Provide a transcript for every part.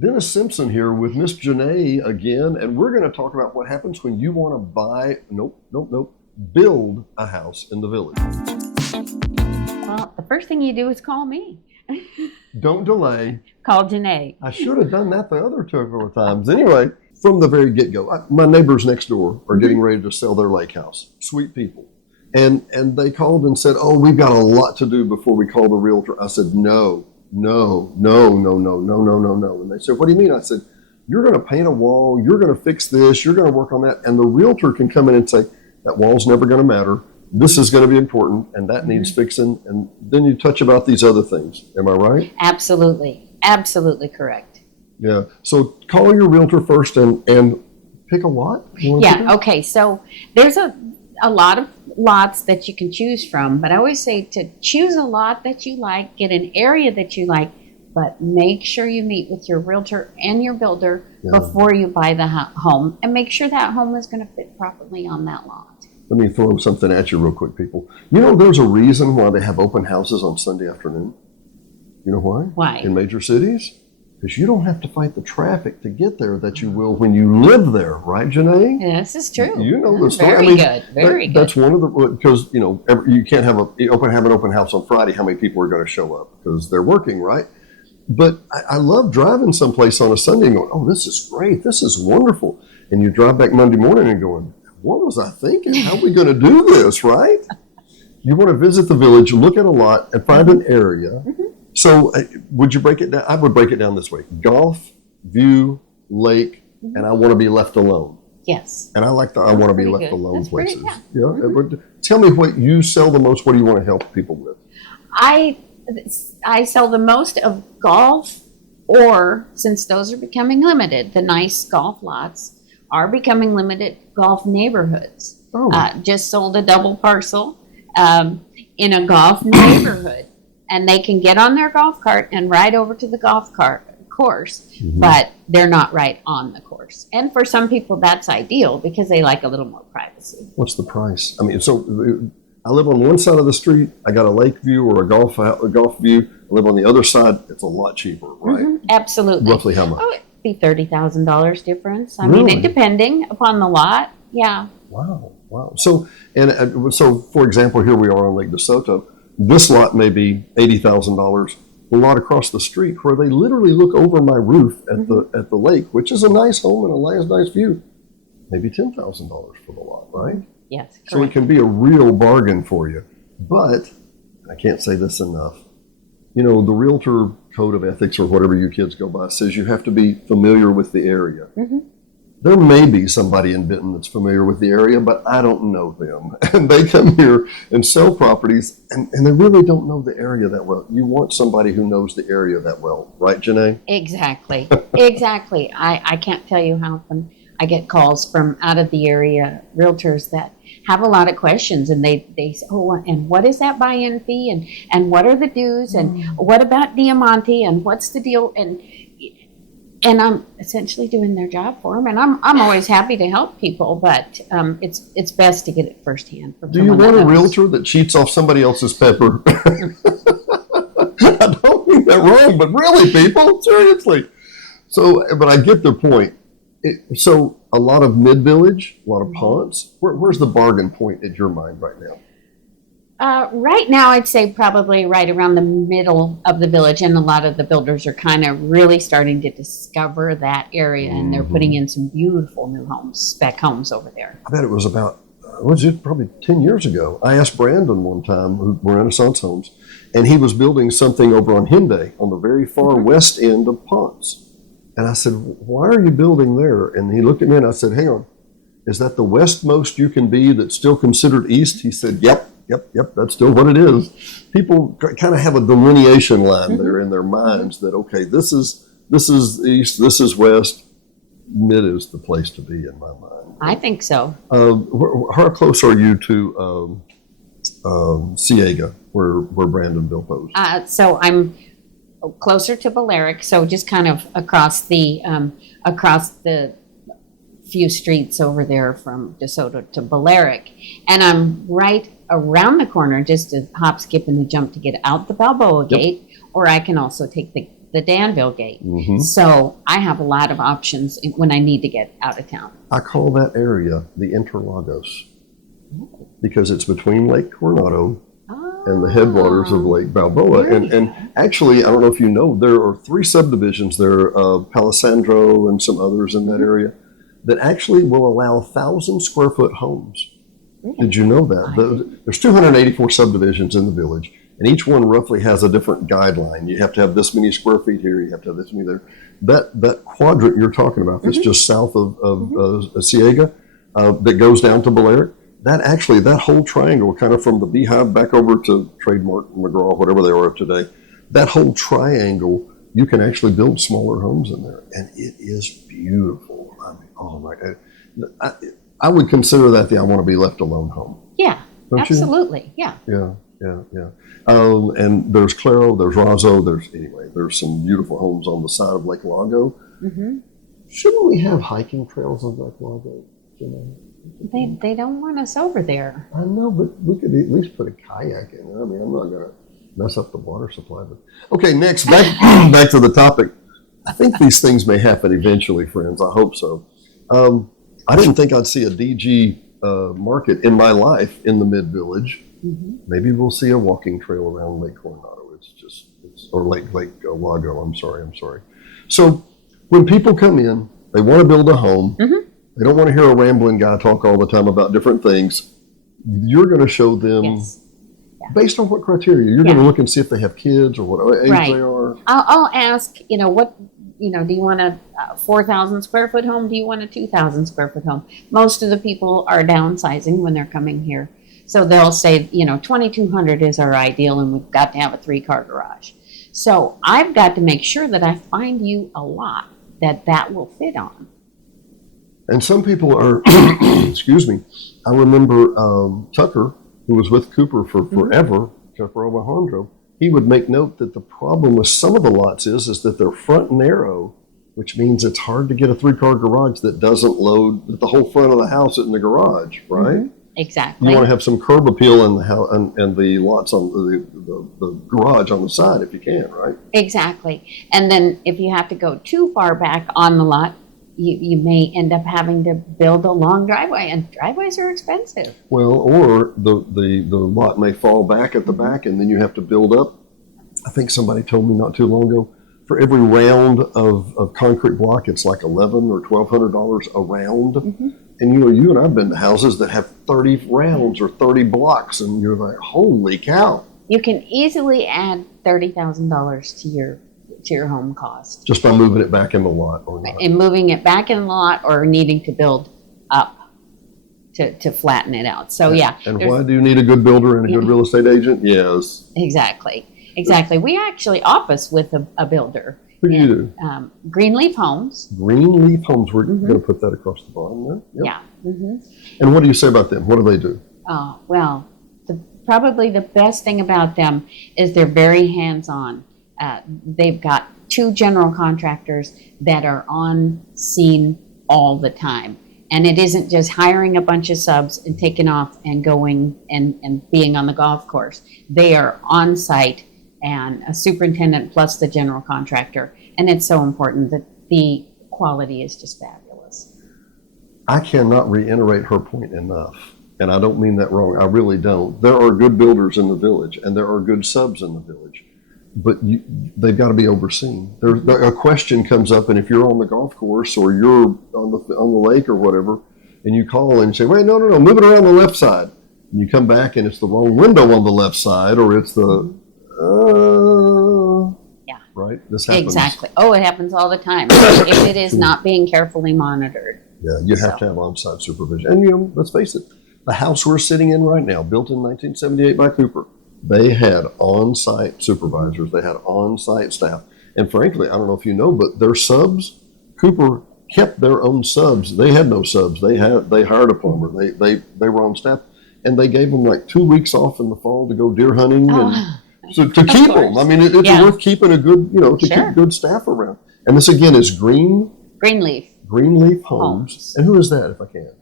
Dennis Simpson here with Miss Jana again, and we're going to talk about what happens when you want to buy, build a house in the village. Well, the first thing you do is call me. Don't delay. Call Janae. I should have done that the other couple of times. Anyway, from the very get-go, my neighbors next door are getting ready to sell their lake house. Sweet people. And they called and said, oh, we've got a lot to do before we call the realtor. I said, no. And they said, what do you mean? I said, you're going to paint a wall. You're going to fix this. You're going to work on that. And the realtor can come in and say, that wall's never going to matter. This is going to be important, and that needs fixing. And then you touch about these other things. Am I right? Absolutely. Absolutely correct. Yeah. So call your realtor first and pick a lot. Yeah. Okay. So there's a lot of lots that you can choose from, but I always say to choose a lot that you like, get an area that you like, but make sure you meet with your realtor and your builder before you buy the home, and make sure that home is going to fit properly on that lot. Let me throw something at you real quick, people. You know, there's a reason why they have open houses on Sunday afternoon. You know why? Why? In major cities? Because you don't have to fight the traffic to get there that you will when you live there, right, Janae? This is true. You know the story. Very good. Very good. That's one of the, because, you know, you can't have an open house on Friday. How many people are going to show up? Because they're working, right? But I love driving someplace on a Sunday and going, oh, this is great. This is wonderful. And you drive back Monday morning and going, what was I thinking? How are we going to do this, right? You want to visit the village, look at a lot, and find an area. So would you break it down? I would break it down this way. Golf, view, lake, and I want to be left alone. Yes. And I like the I want to be left alone That's places. Pretty, Yeah. Tell me what you sell the most. What do you want to help people with? I sell the most of golf, or since those are becoming limited, the nice golf lots are becoming limited, golf neighborhoods. Just sold a double parcel in a golf neighborhood, and they can get on their golf cart and ride over to the course, but they're not right on the course. And for some people, that's ideal because they like a little more privacy. What's the price? I mean, so I live on one side of the street. I got a lake view or a golf view. I live on the other side. It's a lot cheaper, right? Absolutely. Roughly how much? Oh, it'd be $30,000 difference. I Really? mean, it depending upon the lot. Yeah. Wow. So, so for example, here we are on Lake DeSoto. This lot may be $80,000. The lot across the street, where they literally look over my roof at the lake, which is a nice home and a nice view, maybe $10,000 for the lot, right? Yes. Correct. So it can be a real bargain for you. But I can't say this enough. You know, the realtor code of ethics, or whatever you kids go by, says you have to be familiar with the area. There may be somebody in Benton that's familiar with the area, but I don't know them. And they come here and sell properties, and they really don't know the area that well. You want somebody who knows the area that well, right, Janae? Exactly. Exactly. I can't tell you how often I get calls from out of the area realtors that have a lot of questions, and they say, oh, and what is that buy-in fee, and what are the dues, and what about Diamante, and what's the deal, and I'm essentially doing their job for them, and I'm always happy to help people, but it's best to get it firsthand from Do you someone want that a knows. realtor that cheats off somebody else's pepper? I don't mean that wrong, but really, people, seriously. So, but I get the point. So a lot of mid-village, a lot of ponds. Where's the bargain point in your mind right now? Right now, I'd say probably right around the middle of the village, and a lot of the builders are kind of really starting to discover that area, and they're putting in some beautiful new homes, spec homes over there. I bet it was about, probably 10 years ago. I asked Brandon one time, who Renaissance Homes, and he was building something over on Henday on the very far west end of Ponce. And I said, why are you building there? And he looked at me and I said, hang on, is that the westmost you can be that's still considered east? He said, yep, that's still what it is. People kind of have a delineation line there in their minds that, okay, this is east, this is west, mid is the place to be in my mind. I think so. How close are you to Ciega, where Brandon built those? So I'm closer to Balearic, so just kind of across the few streets over there from DeSoto to Balearic, and I'm right around the corner, just a hop, skip, and a jump to get out the Balboa Gate, or I can also take the the Danville gate. Mm-hmm. So I have a lot of options when I need to get out of town. I call that area the Interlagos because it's between Lake Coronado and the headwaters of Lake Balboa. And actually, I don't know if you know, there are 3 subdivisions there, Palisandro and some others in that area, that actually will allow 1,000 square foot homes. Really? Did you know that? There's 284 subdivisions in the village, and each one roughly has a different guideline. You have to have this many square feet here, you have to have this many there. That quadrant you're talking about, that's just south of Ciega, that goes down to Balearic, that whole triangle, kind of from the Beehive back over to Trademark, McGraw, whatever they are today, that whole triangle, you can actually build smaller homes in there, and it is beautiful. I mean, oh my God. I would consider that the I want to be left alone home. Yeah, Don't absolutely. You? Yeah. And there's Claro, there's Razo, there's some beautiful homes on the side of Lake Lago. Mm-hmm. Shouldn't we have hiking trails on Lake Lago? They don't want us over there. I know, but we could at least put a kayak in there. I mean, I'm not going to mess up the water supply. But okay, next, back to the topic. I think these things may happen eventually, friends. I hope so. I didn't think I'd see a DG market in my life in the mid-village. Mm-hmm. Maybe we'll see a walking trail around Lake Coronado. Or Lake Lago. I'm sorry. So when people come in, they want to build a home. Mm-hmm. They don't want to hear a rambling guy talk all the time about different things. You're going to show them based on what criteria. You're going to look and see if they have kids or what age they are. I'll ask, do you want a 4,000 square foot home? Do you want a 2,000 square foot home? Most of the people are downsizing when they're coming here. So they'll say, 2,200 is our ideal and we've got to have a 3-car garage. So I've got to make sure that I find you a lot that will fit on. And some people are, excuse me, I remember Tucker, who was with Cooper for forever, Tucker Alejandro, he would make note that the problem with some of the lots is that they're front narrow, which means it's hard to get a 3-car garage that doesn't load, that the whole front of the house is in the garage, right? Mm-hmm. Exactly. You want to have some curb appeal in the house and the lots on the garage on the side if you can, right? Exactly. And then if you have to go too far back on the lot, you may end up having to build a long driveway, and driveways are expensive. Well, or the lot may fall back at the back, and then you have to build up. I think somebody told me not too long ago, for every round of concrete block, it's like $1,100 or $1,200 a round. Mm-hmm. And you and I've been to houses that have 30 rounds or 30 blocks, and you're like, holy cow! You can easily add $30,000 to your home cost just by moving it back in the lot, or not. And moving it back in the lot, or needing to build up to flatten it out. So And why do you need a good builder and a good real estate agent? Yes, exactly. We actually office with a builder. Who do you do? Greenleaf Homes. Greenleaf Homes. We're going to put that across the bottom there. Yep. Yeah. Mm-hmm. And what do you say about them? What do they do? Well, probably the best thing about them is they're very hands-on. They've got 2 general contractors that are on scene all the time. And it isn't just hiring a bunch of subs and taking off and going and being on the golf course. They are on site, and a superintendent plus the general contractor. And it's so important that the quality is just fabulous. I cannot reiterate her point enough. And I don't mean that wrong. I really don't. There are good builders in the village, and there are good subs in the village. But they've got to be overseen. A question comes up, and if you're on the golf course or you're on the lake or whatever, and you call and say, wait, no, move it around the left side. And you come back and it's the wrong window on the left side, or it's the, right? This happens. Exactly. Oh, it happens all the time if it is not being carefully monitored. Yeah, you have to have on-site supervision. And, let's face it, the house we're sitting in right now, built in 1978 by Cooper, they had on-site supervisors. They had on-site staff. And frankly, I don't know if you know, but their subs, Cooper kept their own subs. They had no subs. They hired a plumber. They were on staff, and they gave them like 2 weeks off in the fall to go deer hunting and so to keep them. I mean, it's worth keeping a good, keep good staff around. And this again is Greenleaf Homes. And who is that, if I can?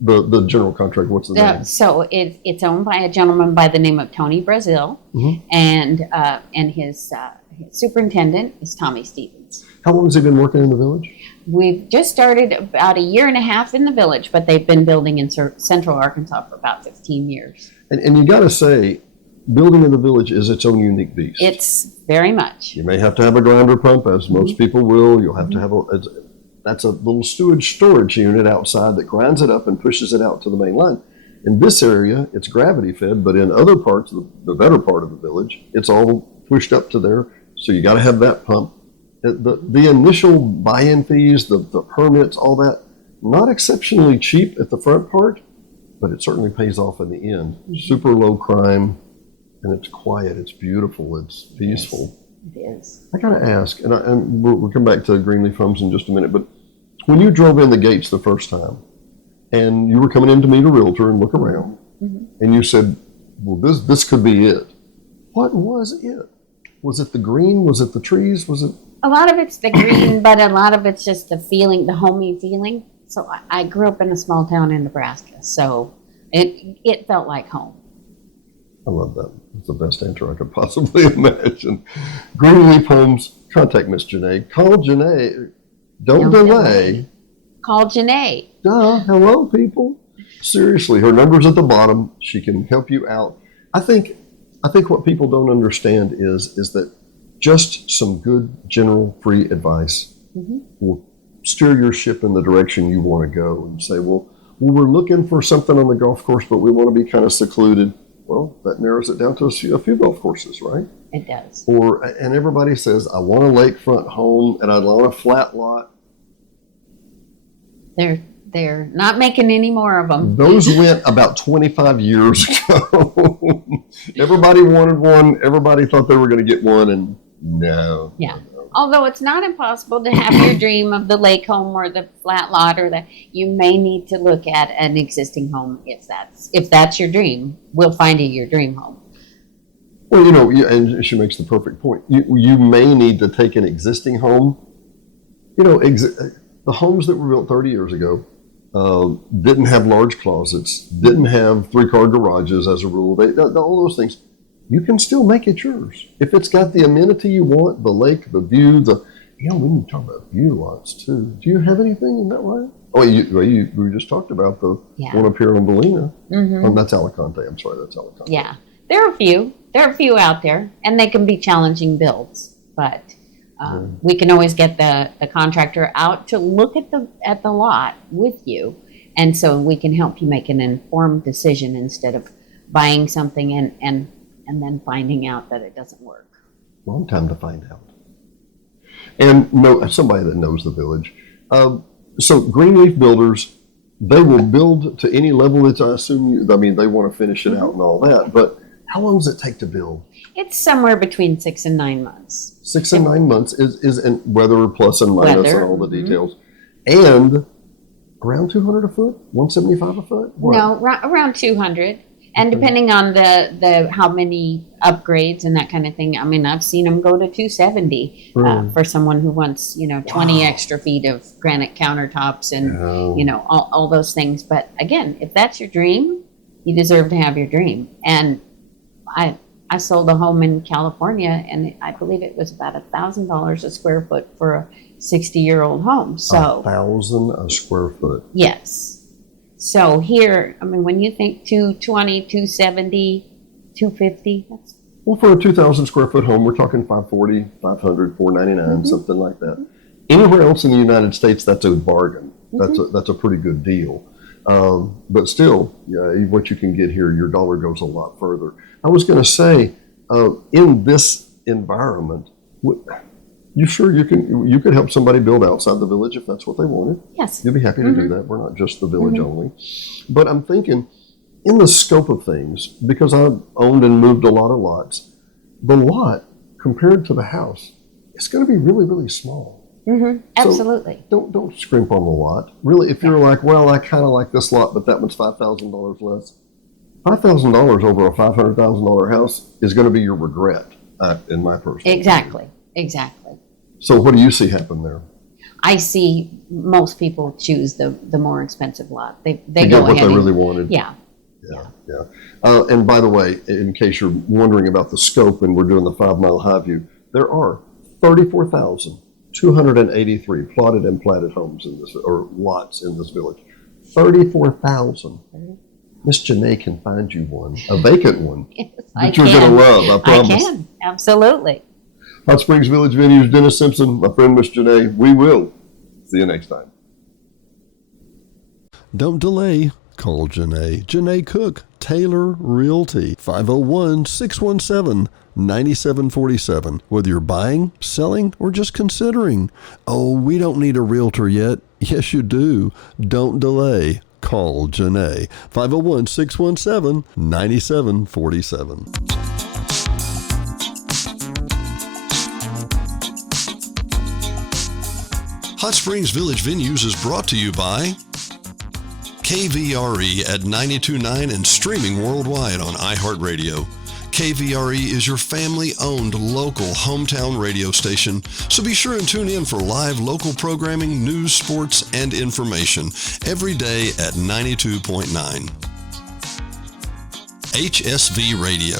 The general contractor. What's the name? So it's owned by a gentleman by the name of Tony Brazil, and his superintendent is Tommy Stevens. How long has he been working in the village? We've just started about a year and a half in the village, but they've been building in central Arkansas for about 15 years. And you got to say, building in the village is its own unique beast. It's very much. You may have to have a grinder pump, as most people will. You'll have to have that's a little sewage storage unit outside that grinds it up and pushes it out to the main line. In this area, it's gravity fed, but in other parts, the better part of the village, it's all pushed up to there. So you got to have that pump. The initial buy-in fees, the permits, all that, not exceptionally cheap at the front part, but it certainly pays off in the end. Super low crime, and it's quiet, it's beautiful, it's peaceful. It is. I got to ask, and we'll come back to Greenleaf Homes in just a minute, but when you drove in the gates the first time, and you were coming in to meet a realtor and look around, and you said, well, this could be it. What was it? Was it the green? Was it the trees? Was it? A lot of it's the green, but a lot of it's just the feeling, the homey feeling. So I grew up in a small town in Nebraska, so it felt like home. I love that. It's the best answer I could possibly imagine. Greenleaf Homes, contact Miss Janae. Call Janae. Don't delay. Call Janae. Duh. Hello, people. Seriously, her number's at the bottom. She can help you out. I think what people don't understand is that just some good general free advice will steer your ship in the direction you want to go, and say, well, we're looking for something on the golf course, but we want to be kind of secluded. Well, that narrows it down to a few golf courses, right? It does. And everybody says, I want a lakefront home and I want a flat lot. They're not making any more of them. Those went about 25 years ago. Everybody wanted one. Everybody thought they were going to get one, and no. Yeah. Although it's not impossible to have your dream of the lake home or the flat lot, you may need to look at an existing home if that's your dream. We'll find you your dream home. Well, and she makes the perfect point. You may need to take an existing home. The homes that were built 30 years ago didn't have large closets, didn't have 3-car garages as a rule. All those things. You can still make it yours. If it's got the amenity you want, the lake, the view, we need to talk about view lots too. Do you have anything in that way? Oh, we just talked about the one up here on Bellina. Oh, that's Alicante. I'm sorry, that's Alicante. Yeah, there are a few. There are a few out there, and they can be challenging builds, but we can always get the contractor out to look at the lot with you, and so we can help you make an informed decision instead of buying something and then finding out that it doesn't work. Long time to find out. And somebody that knows the village. So Greenleaf Builders, they will build to any level. I assume. They want to finish it out and all that. But how long does it take to build? It's somewhere between 6 and 9 months. 6 and 9 months is and weather plus and minus Weather, and all the details. And around 200 a foot, 175 a foot. What? No, around 200. And depending on the how many upgrades and that kind of thing, I've seen them go to 270 for someone who wants 20 extra feet of granite countertops and all those things. But again, if that's your dream, you deserve to have your dream. And I sold a home in California, and I believe it was about $1,000 a square foot for a 60-year-old home. So $1,000 a square foot. Yes. So here, when you think 220, 270, 250, that's... Well, for a 2,000 square foot home, we're talking 540, 500, 499, something like that. Anywhere else in the United States, that's a bargain. That's a pretty good deal. But still, what you can get here, your dollar goes a lot further. I was going to say, in this environment, you could help somebody build outside the village if that's what they wanted. Yes. You'd be happy to do that. We're not just the village only. But I'm thinking, in the scope of things, because I've owned and moved a lot of lots, the lot compared to the house, it's going to be really, really small. Absolutely. So don't scrimp on the lot. Really, if you're like, well, I kind of like this lot, but that one's $5,000 less. $5,000 over a $500,000 house is going to be your regret, in my personal opinion. Exactly. So what do you see happen there? I see most people choose the more expensive lot. They to go get what ahead they really wanted. Yeah. And by the way, in case you're wondering about the scope, and we're doing the 5 Mile High View, There are 34,283 plotted and platted homes in this, or lots in this village. 34,000. Miss Janae can find you one, a vacant one, Yes, that you're going to love, I promise. I can, absolutely. Hot Springs Village Venues, Dennis Simpson, my friend Miss Janae. We will see you next time. Don't delay. Call Janae. Janae Cook, Taylor Realty, 501-617-9747. Whether you're buying, selling, or just considering. Oh, we don't need a realtor yet. Yes, you do. Don't delay. Call Janae. 501-617-9747. Hot Springs Village Venues is brought to you by KVRE at 92.9 and streaming worldwide on iHeartRadio. KVRE is your family-owned local hometown radio station, so be sure and tune in for live local programming, news, sports, and information every day at 92.9. HSV Radio.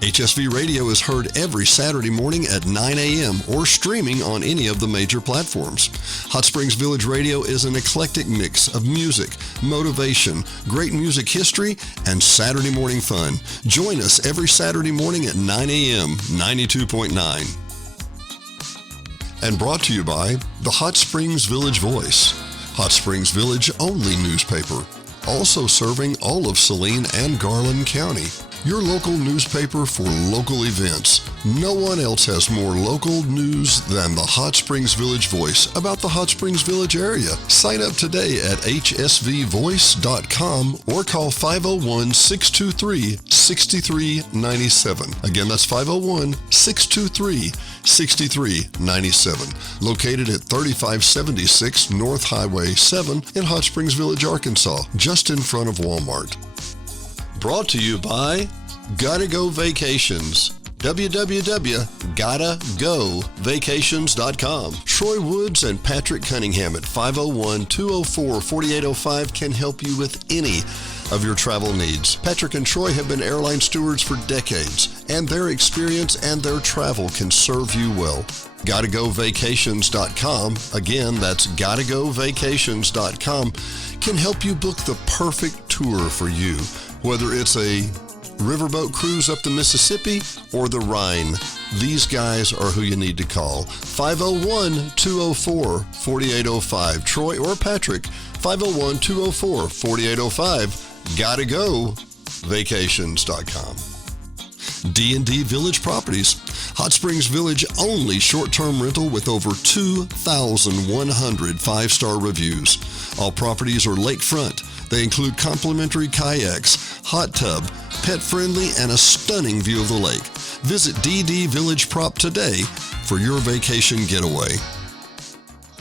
HSV Radio is heard every Saturday morning at 9 a.m. or streaming on any of the major platforms. Hot Springs Village Radio is an eclectic mix of music, motivation, great music history, and Saturday morning fun. Join us every Saturday morning at 9 a.m., 92.9. And brought to you by the Hot Springs Village Voice, Hot Springs Village only newspaper, also serving all of Saline and Garland County. Your local newspaper for local events. No one else has more local news than the Hot Springs Village Voice about the Hot Springs Village area. Sign up today at hsvvoice.com or call 501-623-6397. Again, that's 501-623-6397. Located at 3576 North Highway 7 in Hot Springs Village, Arkansas, just in front of Walmart. Brought to you by Gotta Go Vacations. www.gottagovacations.com. Troy Woods and Patrick Cunningham at 501-204-4805 can help you with any of your travel needs. Patrick and Troy have been airline stewards for decades, and their experience and their travel can serve you well. GottaGoVacations.com, again, that's GottaGoVacations.com, can help you book the perfect tour for you. Whether it's a riverboat cruise up the Mississippi or the Rhine, these guys are who you need to call. 501-204-4805. Troy or Patrick, 501-204-4805. GottaGoVacations.com. D&D Village Properties, Hot Springs Village only short-term rental with over 2,100 five-star reviews. All properties are lakefront. They include complimentary kayaks, hot tub, pet-friendly, and a stunning view of the lake. Visit DD Village Prop today for your vacation getaway.